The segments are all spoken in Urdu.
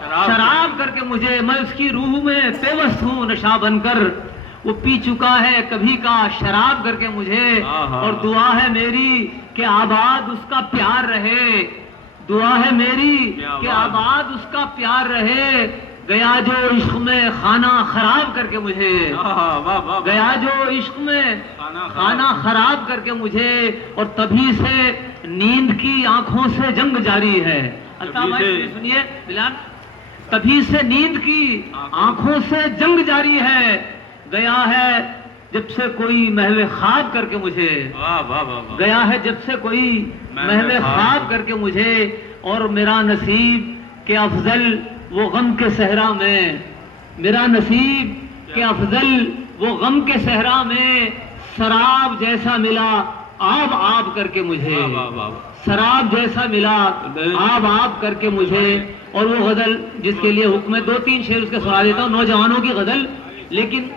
شراب کر کے مجھے، میں اس کی روح میں پیوست ہوں نشہ بن کر، وہ پی چکا ہے کبھی کا شراب کر کے مجھے، اور دعا ہے میری کہ آباد اس کا پیار رہے، دعا ہے میری کہ آباد اس کا پیار رہے، گیا جو عشق میں خانہ خراب کر کے مجھے، گیا جو عشق میں خانہ خراب کر کے مجھے، اور تبھی سے نیند کی آنکھوں سے جنگ جاری ہے۔ الطاف بھائی سنیے بلال، تبھی سے نیند کی آنکھوں سے جنگ جاری ہے، گیا ہے جب سے کوئی محو خواب کر کے مجھے، گیا ہے جب سے کوئی محو خواب کر کے مجھے، اور میرا نصیب کہ افضل وہ غم کے صحرا میں، میرا نصیب کہ افضل وہ غم کے صحرا میں، سراب جیسا ملا آب آب کر کے مجھے، سراب جیسا ملا آب آب کر کے مجھے۔ اور وہ غزل جس کے لیے حکم ہے، 2-3 شعر اس کے سنا دیتا ہوں، نوجوانوں کی غزل، لیکن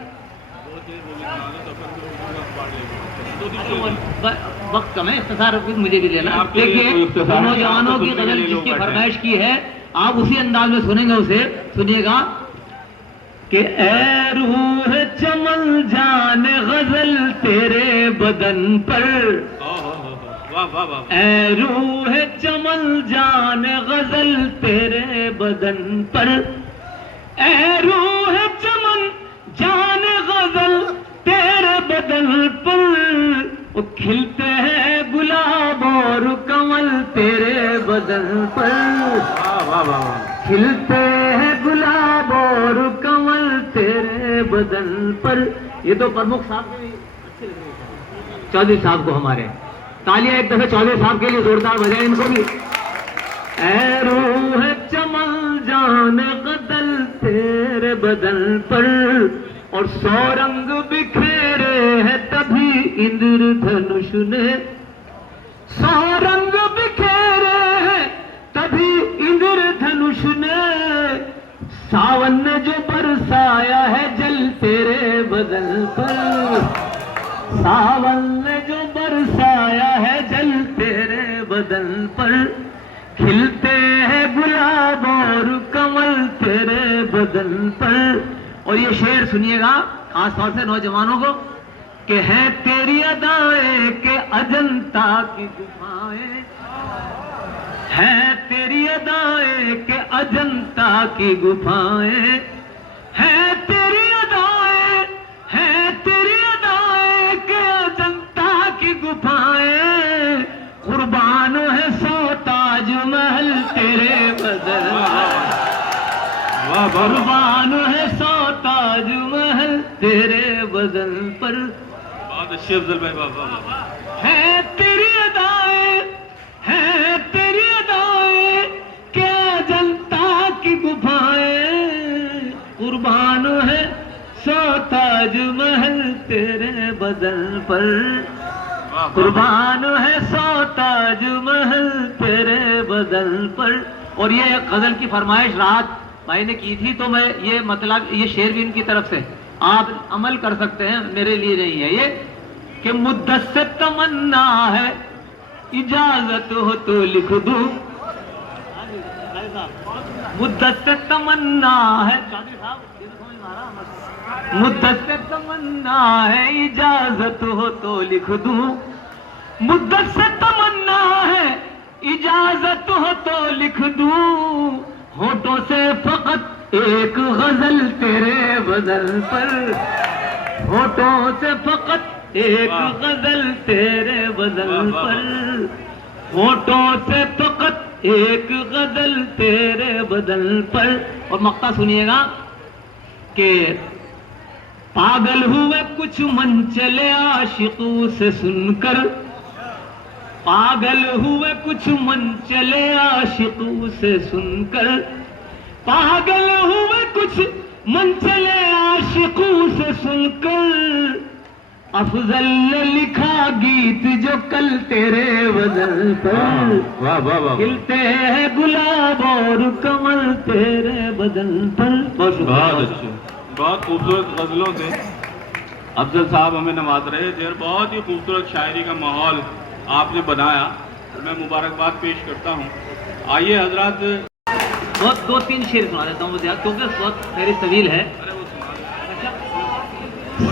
وقت کم ہے، اختصار مجھے بھی لینا۔ دیکھیے نوجوانوں کی غزل جس کی فرمائش کی ہے، آپ اسی انداز میں سنیں گے، اسے سنیے گا کہ اے روح چمن جان غزل تیرے بدن پر، اے روح چمن جان غزل تیرے بدن پر، اے روح چمن جان غزل تیرے بدن پر، وہ کھلتے ہیں گلاب اور کمل تیرے بدن پر، کھلتے ہیں گلاب اور کمل تیرے بدن پر۔ یہ تو پرمکھ صاحب کے اچھے لگ رہے ہیں، چودھری صاحب کو ہمارے تالیاں ایک دفعہ چودھری صاحب کے لیے زوردار بجائے ان کو بھی۔ اے روح چمن جان غزل تیرے بدن پر، اور 100 رنگ بکھیرے ہیں تبھی اندر دھنش نے، 100 رنگ بکھیرے ہیں تبھی اندر دھنش نے، ساون نے جو برسایا ہے جل تیرے بدن پر، ساون نے جو برسایا ہے جل تیرے بدن پر، کھلتے ہیں گلاب اور کمل تیرے بدن پر۔ اور یہ شعر سنیے گا خاص طور سے نوجوانوں کو، کہ ہے تیری ادائیں کہ اجنتا کی گفائیں، ہے تیری ادائیں کہ اجنتا کی گفائیں، ہے تیری ادائیں، ہے تیری ادائیں کہ اجنتا کی گفائیں، قربان ہے 100 تاج محل تیرے بدن پر، قربان ہے 100 تاج محل تیرے بدن پر۔ بہت اچھے افضل بھائی، بابا ہے تیری ادائیں، ہے تیری ادائیں کہ اجنتا کی گفائیں، قربان ہے 100 تاج محل تیرے بدن پر، قربان ہے 100 تاج محل تیرے بدن پر۔ اور یہ غزل کی فرمائش رات بھائی نے کی تھی، تو میں یہ مطلب یہ شعر بھی ان کی طرف سے آپ عمل کر سکتے ہیں، میرے لیے نہیں ہے یہ، کہ مدت سے تمنا ہے اجازت ہو تو لکھ دوں، مدت سے تمنا ہے، مدت سے تمنا ہے اجازت ہو تو لکھ دوں، مدت سے تمنا ہے اجازت ہو تو لکھ دوں، ہونٹوں سے فقط ایک غزل تیرے بدن پر، ہونٹوں سے فقط ایک غزل تیرے بدن پر، ہونٹوں سے فقط ایک غزل تیرے بدن پر۔ اور مقطع سنیے گا کہ پاگل ہوئے کچھ من چلے عاشقوں سے سن کر، پاگل ہوئے کچھ من چلے عاشقوں سے سن کر، پاگل ہوئے کچھ من چلے عاشقوں سے سن کر، افضل نے لکھا گیت جو کل تیرے بدن پر، کھلتے ہیں گلاب اور کمل تیرے بدن پر۔ بہت اچھے، بہت خوبصورت غزلوں سے افضل صاحب ہمیں نواز رہے تھے، اور بہت ہی خوبصورت شاعری کا ماحول آپ نے بنایا، میں مبارکباد پیش کرتا ہوں۔ آئیے حضرات بہت 2-3 شعر سنا دیتا ہوں مجھے کیونکہ بہت فہرست طویل ہے.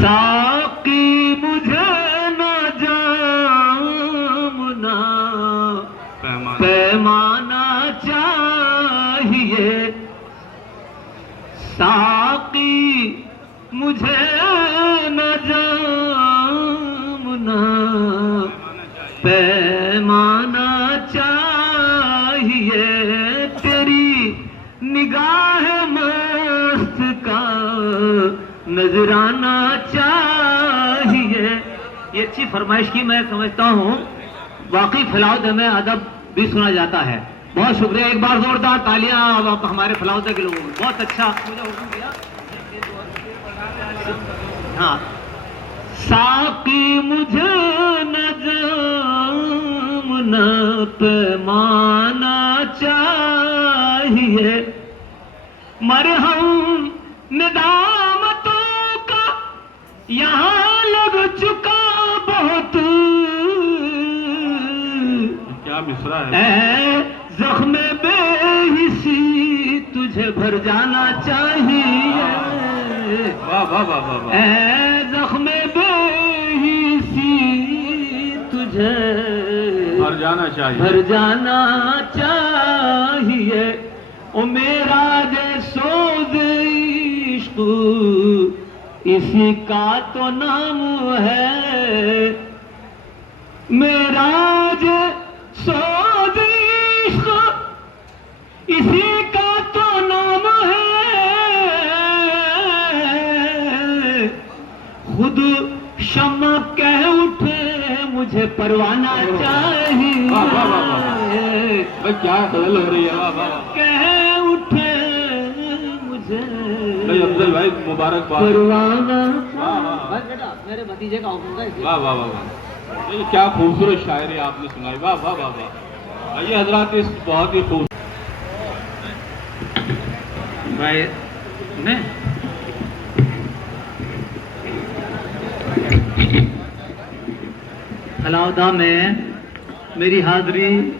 ساقی مجھے نہ جامنا پیمانہ چاہیے, ساقی مجھے نہ جامنا پیمانہ چاہیے, تیری نگاہ مست کا نظرانہ چاہیے. یہ اچھی فرمائش کی میں سمجھتا ہوں, واقعی فلاح میں ادب بھی سنا جاتا ہے. بہت شکریہ, ایک بار زوردار تالیاں ہمارے فلاح کے لوگوں کو. بہت اچھا مجھے حکم دیا. ہاں, ساقی مجھے نہ جامنا پیمانہ چاہیے, مرہم ندامتوں کا یہاں لگ چکا بہت, کیا مصرع ہے, اے زخم بے حسی تجھے بھر جانا چاہیے, واہ واہ واہ واہ واہ, اے زخم بے حسی تجھے بھر جانا چاہیے, بھر جانا چاہیے. او میرا جو سوز عشق اسی کا تو نام ہے, میرا جو سوز عشق اسی کا تو نام ہے, خود شمع کہہ اٹھے مجھے پروانہ چاہیے, واہ واہ واہ واہ, بھائی کیا غزل ہو رہی ہے, واہ واہ واہ, کہہ اٹھے مجھے بھائی افضل بھائی مبارکباد, پروانہ. واہ واہ بس بیٹا میرے بھتیجے کا حکم تھا. واہ واہ واہ واہ, یہ کیا خوبصورت شاعری آپ نے سنائی, واہ واہ واہ واہ. آئیے حضرات, اس بہت ہی خوب بھائی نے فلاح میں میری حاضری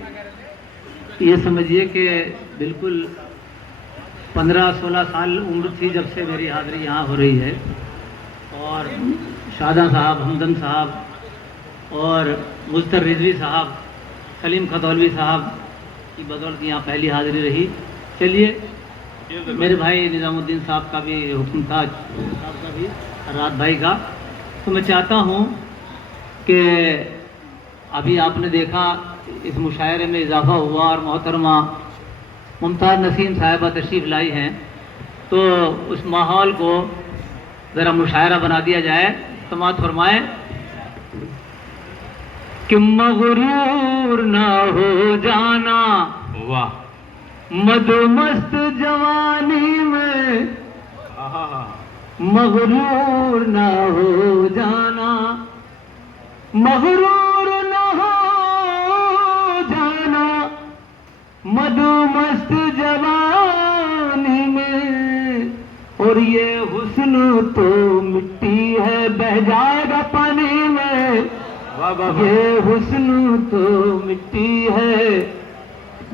یہ سمجھیے کہ بالکل 15-16 سال عمر تھی جب سے میری حاضری یہاں ہو رہی ہے, اور شاداں صاحب, ہمدن صاحب اور مظفر رضوی صاحب, سلیم کھتولوی صاحب کی بدولت یہاں پہلی حاضری رہی. چلیے, میرے بھائی نظام الدین صاحب کا بھی حکم تھا, صاحب کا بھی, رات بھائی کا. تو میں چاہتا ہوں کہ ابھی آپ نے دیکھا اس مشاعرے میں اضافہ ہوا اور محترمہ ممتاز نسیم صاحبہ تشریف لائی ہیں, تو اس ماحول کو ذرا مشاعرہ بنا دیا جائے. سماعت فرمائیں کہ مغرور نہ ہو جانا, واہ, مد مست جوانی میں مغرور نہ ہو جانا, مغرور نہ ہو جانا مد مست جوانی میں, اور یہ حسن تو مٹی ہے بہہ جائے گا پانی میں, واہ واہ, یہ حسن تو مٹی ہے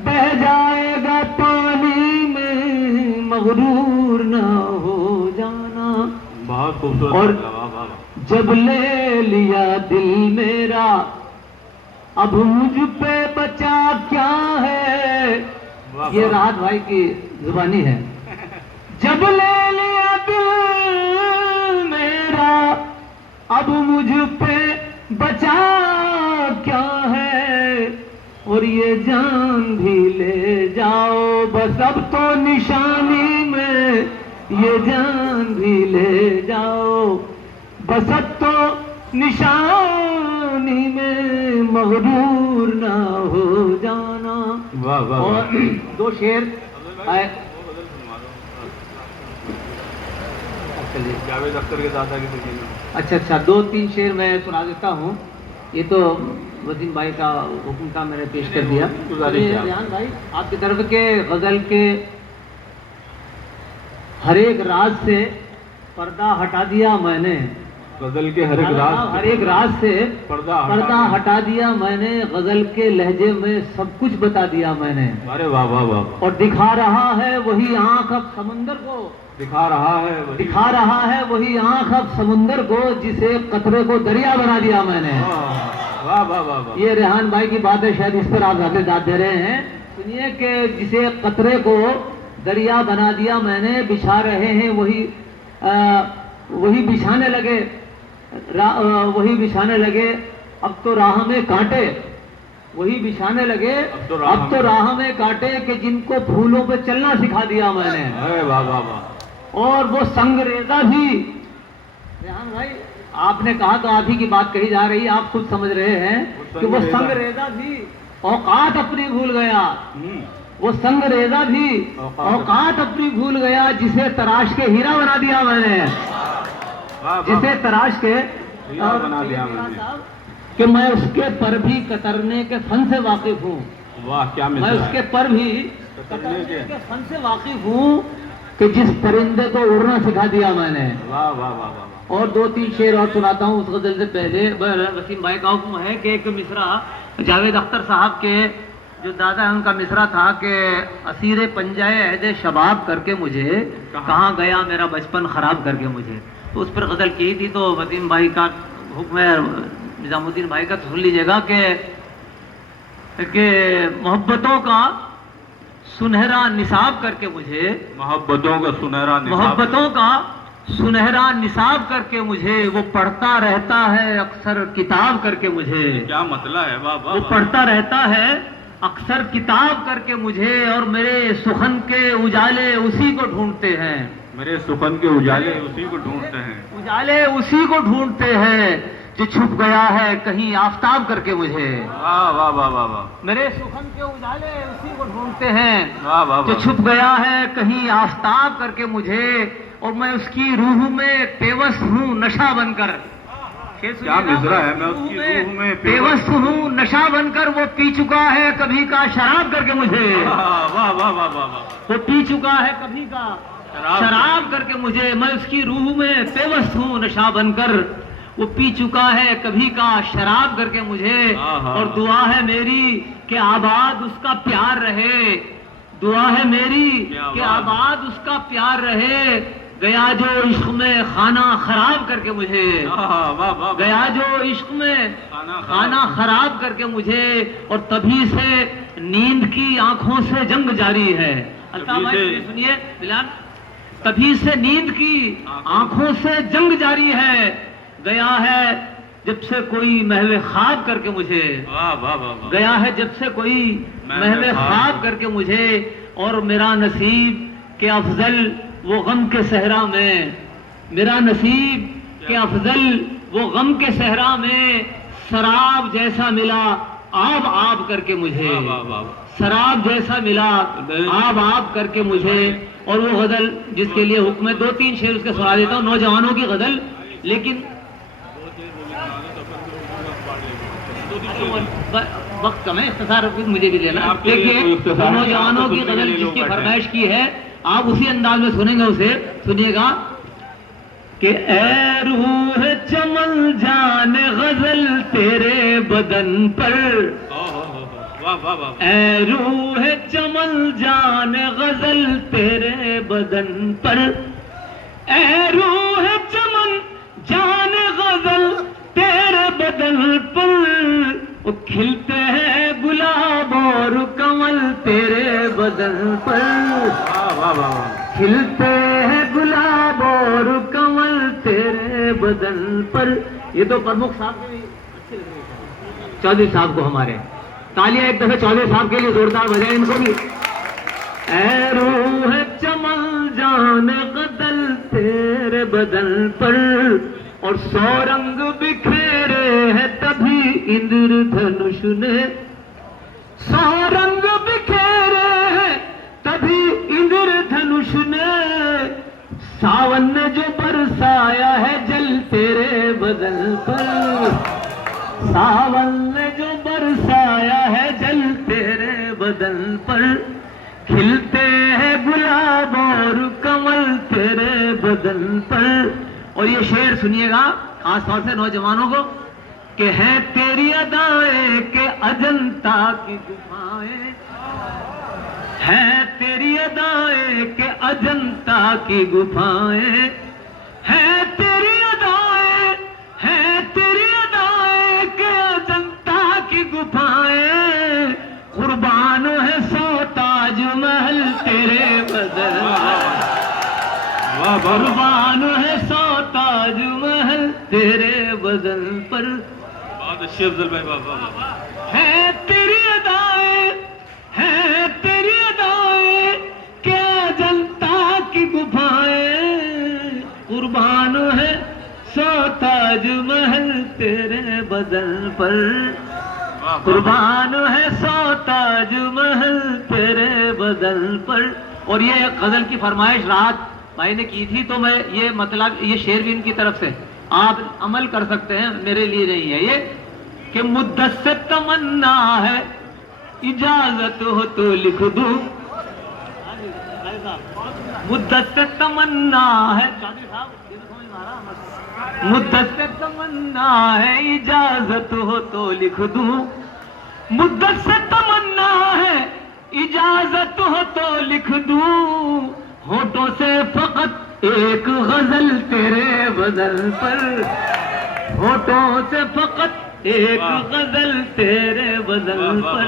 بہہ جائے گا پانی میں, مغرور نہ ہو جانا. بہت خوبصورت, اور واہ واہ واہ, جب لے لیا دل میرا اب مجھ پہ بچا کیا ہے, یہ راحت بھائی کی زبانی ہے. جب لے لیا دل میرا اب مجھ پہ بچا کیا ہے, اور یہ جان بھی لے جاؤ بس اب تو نشانی میں, یہ جان بھی لے جاؤ بس اب تو نشانی میں, مغرور نہ ہو جانا. واہ واہ, اور 2 شعر آئے. جاوید اختر کے دادا کی زندگی میں, اچھا 2-3 شعر میں سنا دیتا ہوں. یہ تو وسیم بھائی کا حکم تھا, میں نے پیش کر دیا. ریحان بھائی, آپ کی طرف کے غزل کے ہر ایک راز سے پردہ ہٹا دیا میں نے, غزل کے ہر ایک راز سے پردہ ہٹا دیا میں نے، غزل کے لہجے میں سب کچھ بتا دیا میں نے. ارے واہ واہ واہ. اور دکھا رہا ہے وہی آنکھ اب سمندر کو، دکھا رہا ہے وہی آنکھ اب سمندر کو، جسے قطرے کو دریا بنا دیا میں نے. واہ واہ واہ. یہ ریحان بھائی کی بات ہے، شاید اس پر آپ زیادہ داد دے رہے ہیں. سنیے کہ جسے قطرے کو دریا بنا دیا میں نے، بچھا رہے ہیں وہی بچھانے لگے اب تو راہ میں کانٹے، وہی بچھانے لگے اب تو راہ میں کانٹے، کہ جن کو پھولوں پہ چلنا سکھا دیا میں نے. اور وہ سنگریزہ بھی، ریحان بھائی آپ نے کہا تو آپ ہی کی بات کہی جا رہی ہے، آپ خود سمجھ رہے ہیں کہ وہ سنگریزہ بھی اوقات اپنی بھول گیا، وہ سنگریزہ بھی اوقات اپنی بھول گیا، جسے تراش کے ہیرا بنا دیا میں نے، جسے تراش کے ہیرا بنا دیا میں نے. کہ میں اس کے پر بھی کترنے کے فن سے واقف ہوں. واہ کیا میں اس کے پر بھی کترنے کے فن سے واقف ہوں، کہ جس پرندے کو اڑنا سکھا دیا میں نے. واہ واہ واہ. اور 2-3 شعر اور سناتا ہوں اس غزل سے پہلے. وسیم بھائی کا حکم ہے کہ ایک مصرع جاوید اختر صاحب کے جو دادا ہے ان کا مصرع تھا کہ اسیر پنجائے عہد شباب کر کے مجھے کہاں گیا میرا بچپن خراب کر کے مجھے. تو اس پر غزل کی تھی. تو وسیم بھائی کا حکم ہے، نظام الدین بھائی کا سن لیجیے گا کہ محبتوں کا سنہرا نصاب کر کے مجھے، محبتوں کا سنہرا نصاب کر کے مجھے، وہ پڑھتا رہتا ہے اکثر کتاب کر کے مجھے. کیا مطلب ہے؟ وہ پڑھتا رہتا ہے اکثر کتاب کر کے مجھے، اور میرے سخن کے اجالے اسی کو ڈھونڈتے ہیں. میرے سخن کے اجالے اسی کو ڈھونڈتے ہیں. اجالے اسی کو ڈھونڈتے ہیں جو چھپ گیا ہے کہیں آفتاب کر کے مجھے. واہ واہ واہ واہ. میرے سخن کے اجالے اسی کو ڈھونڈتے ہیں واہ واہ جو چھپ گیا ہے کہیں آفتاب کر کے مجھے، اور میں اس کی روح میں پیوست ہوں نشہ بن کر. کیا مصرع ہے؟ میں اس کی روح میں پیوست ہوں نشہ بن کر، وہ پی چکا ہے کبھی کا شراب کر کے مجھے. واہ واہ واہ واہ. وہ پی چکا ہے کبھی کا شراب کر کے مجھے، میں اس کی روح میں پیوست ہوں نشہ بن کر، وہ پی چکا ہے کبھی کا شراب کر کے مجھے. اور دعا ہے میری کہ آباد اس کا پیار رہے، دعا ہے میری کہ آباد اس کا پیار رہے. گیا جو عشق میں خانہ خراب کر کے مجھے، گیا جو عشق میں خانہ خراب کر کے مجھے، اور تبھی سے نیند کی آنکھوں سے جنگ جاری ہے. الطاف بھائی سنیے بلال. تبھی سے نیند کی آنکھوں سے جنگ جاری ہے، گیا ہے جب سے کوئی محو خواب کر کے مجھے، گیا ہے جب سے کوئی محو خواب کر کے مجھے. اور میرا نصیب کہ افضل وہ غم کے صحرا میں، میرا نصیب کہ افضل وہ غم کے صحرا میں، سراب جیسا ملا آب آب کر کے مجھے، سراب جیسا ملا آب آب کر کے مجھے. اور وہ غزل جس کے لیے حکم ہے 2-3 شعر اس کے سنا دیتا ہوں. نوجوانوں کی غزل، لیکن وقت کم ہے، اختصار مجھے بھی دینا. دیکھیے نوجوانوں کی غزل جس کی فرمائش کی ہے، آپ اسی انداز میں سنیں گے اسے. سنیے گا کہ اے روح چمن جان غزل تیرے بدن پر، اے روح چمن جان غزل تیرے بدن پر، اے روح چمن جان غزل تیرے بدن پر، وہ کھلتے ہیں گلاب اور کمل تیرے بدن پر، کھلتے ہیں گلاب اور کمل تیرے بدن پر. یہ تو پرمکھ صاحب کے بھی اچھے لگ رہے ہیں، چودھری صاحب کو ہمارے. تالیاں ایک دفعہ چودھری صاحب کے لیے زوردار بجائے ان کو بھی. اے روح چمن جان غزل تیرے بدن پر، اور 100 رنگ بکھیرے ہیں تبھی اندر دھنش نے، 100 رنگ بکھیرے ہیں تبھی اندر دھنش نے، ساون نے جو برسایا ہے جل تیرے بدن پر، ساون نے جو برسایا ہے جل تیرے بدن پر، کھلتے ہیں گلاب اور کمل تیرے بدن پر. اور یہ شعر سنیے گا آس طور سے نوجوانوں کو کہ ہے تیری ادائیں کہ اجنتا کی گفائیں، ہے تیری ادائیں کہ اجنتا کی گفائیں، ہے تیری ادائیں، ہے تیری ادائیں کہ اجنتا کی گفائیں، قربان ہے سو تاج محل تیرے بدن، قربان ہے سو تاج محل تیرے بدن پر، بہت اچھی افضل بھائی، واہ واہ واہ، ہے تیری ادائیں، ہے تیری ادائیں کیا جنتا کی گفائیں، قربان ہے سو تاج محل تیرے بدن پر، قربان ہے سو تاج محل تیرے بدن پر۔ اور یہ غزل کی فرمائش رات بھائی نے کی تھی، تو میں یہ مطلب یہ شعر بھی ان کی طرف سے آپ عمل کر سکتے ہیں، میرے لیے نہیں ہے یہ، کہ مدت سے تمنا ہے اجازت ہو تو لکھ دوں، مدت سے تمنا ہے، مدت سے تمنا ہے اجازت ہو تو لکھ دوں، مدت سے تمنا ہے اجازت ہو تو لکھ دوں، ہونٹوں سے فقط ایک غزل تیرے بدن پر، ہونٹوں سے فقط ایک غزل تیرے بدن پر،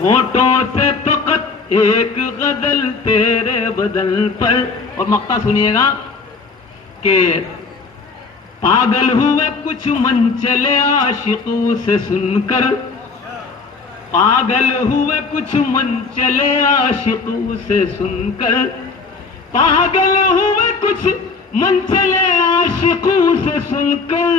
ہونٹوں سے فقط ایک غزل تیرے بدن پر۔ اور مقطع سنیے گا کہ پاگل ہوئے کچھ من چلے عاشقوں سے سن کر، پاگل ہوئے کچھ من چلے عاشقوں سے سن کر، پاگل ہوئے کچھ من چلے عاشقوں سے سن کر،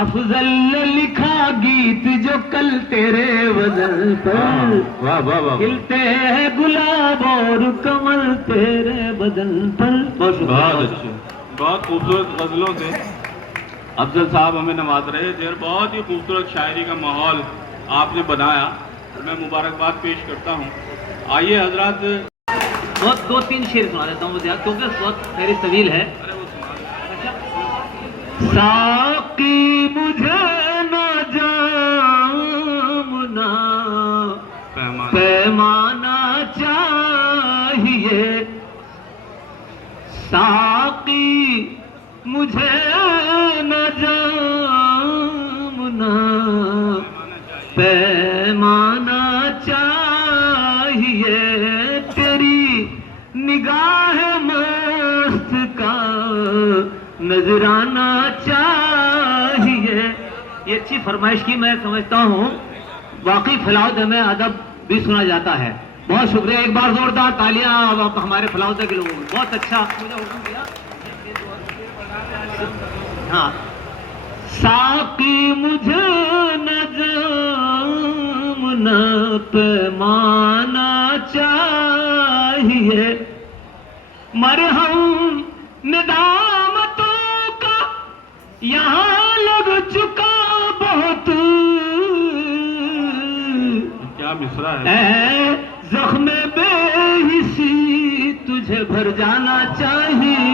افضل نے لکھا گیت جو کل تیرے وزن پر، واہ واہ واہ، کھلتے ہیں گلاب اور کمل تیرے بدن پر۔ بہت اچھے، بہت خوبصورت غزلوں سے افضل صاحب ہمیں نواز رہے تھے، اور بہت ہی خوبصورت شاعری کا ماحول آپ نے بنایا، میں مبارکباد پیش کرتا ہوں۔ آئیے حضرات، بہت دو تین شعر سنا دیتا ہوں مجھے، کیونکہ بہت فہرست طویل ہے۔ ساقی مجھے نہ جام نہ پیمانہ چاہیے، ساقی مجھے نہ جام نہ پیمانہ چاہیے، تیری نگاہ مست کا نظرانہ چاہیے۔ یہ اچھی فرمائش کی میں سمجھتا ہوں، واقعی فلاح میں ادب بھی سنا جاتا ہے۔ بہت شکریہ، ایک بار زوردار تالیاں ہمارے فلاح کے لوگوں کو، بہت اچھا مجھے حکم دیا۔ ہاں، ساقی مجھے نہ جام نہ پیمانہ چاہیے، مرہم ندامتوں کا یہاں لگ چکا بہت، کیا مصرع ہے، اے زخم بے حسی تجھے بھر جانا چاہیے،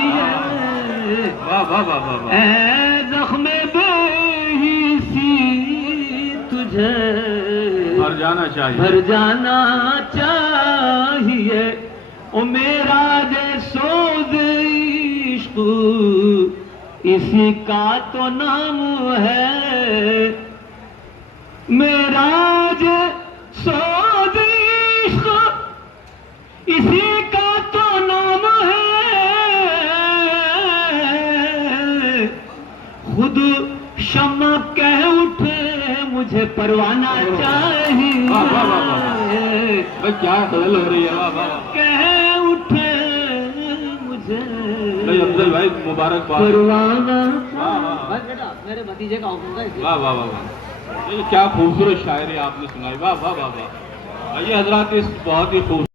واہ واہ واہ واہ، اے زخم بے حسی تجھے بھر جانا چاہیے، بھر جانا چاہیے، او میرا جے سوز عشق اسی کا تو نام ہے، میرا جے سوز عشق اسی کا تو نام ہے، خود شمع کہہ اٹھے مجھے پروانہ چاہیے، کیا غزل ہو رہی ہے، واہ واہ، کہہ اٹھے مجھے بھائی افضل بھائی مبارکباد، پروانہ، واہ واہ، بس بیٹا میرے بھتیجے کا حکم ہے۔ واہ واہ واہ واہ، کیا خوبصورت شاعری آپ نے سنائی، واہ واہ واہ واہ۔ آئیے حضرات، اس بہت ہی خوبصورت